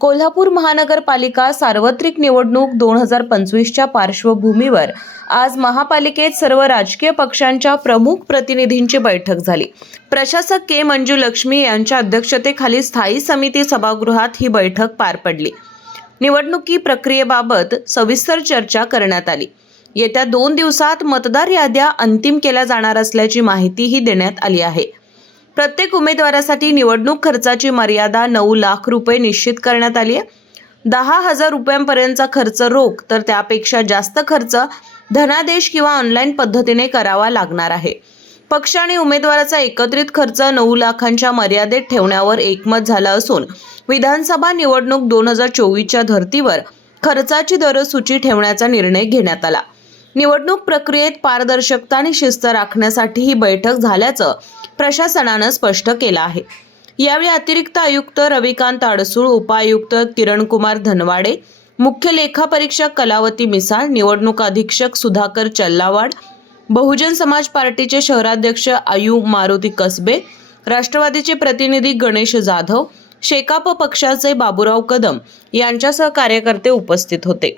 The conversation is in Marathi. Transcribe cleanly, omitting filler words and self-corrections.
कोल्हापूर महानगरपालिका सार्वत्रिक निवडणूक 2025च्या पार्श्वभूमीवर आज महापालिकेत सर्व राजकीय पक्षांच्या प्रमुख प्रतिनिधींची बैठक झाली। प्रशासक के मंजू लक्ष्मी यांच्या अध्यक्षतेखाली स्थायी समिती सभागृहात ही बैठक पार पडली। निवडणुकी प्रक्रियेबाबत सविस्तर चर्चा करण्यात आली। येत्या 2 दिवसात मतदार याद्या अंतिम केल्या जाणार असल्याची माहितीही देण्यात आली आहे। प्रत्येक उमेदवारासाठी निवडणूक खर्चाची मर्यादा 9 लाख रुपये निश्चित करण्यात आली आहे। 10,000 रुपयांपर्यंतचा खर्च रोख तर त्यापेक्षा जास्त खर्च धनादेश किंवा ऑनलाईन पद्धतीने करावा लागणार आहे। पक्ष आणि उमेदवाराचा एकत्रित खर्च 9 लाखांच्या मर्यादेत ठेवण्यावर एकमत झालं असून विधानसभा निवडणूक 2024च्या धर्तीवर खर्चाची दरसूची ठेवण्याचा निर्णय घेण्यात आला। निवडणूक प्रक्रियेत पारदर्शकता आणि शिस्त राखण्यासाठी ही बैठक झाल्याचं प्रशासनानं स्पष्ट केलं आहे। यावेळी अतिरिक्त आयुक्त रविकांत अडसूळ, उपायुक्त किरणकुमार धनवाडे, मुख्य लेखापरीक्षक कलावती मिसाळ, निवडणूक अधीक्षक सुधाकर चल्लावाड, बहुजन समाज पार्टीचे शहराध्यक्ष आयू मारुती कसबे, राष्ट्रवादीचे प्रतिनिधी गणेश जाधव, शेकाप पक्षाचे बाबूराव कदम यांच्यासह कार्यकर्ते उपस्थित होते।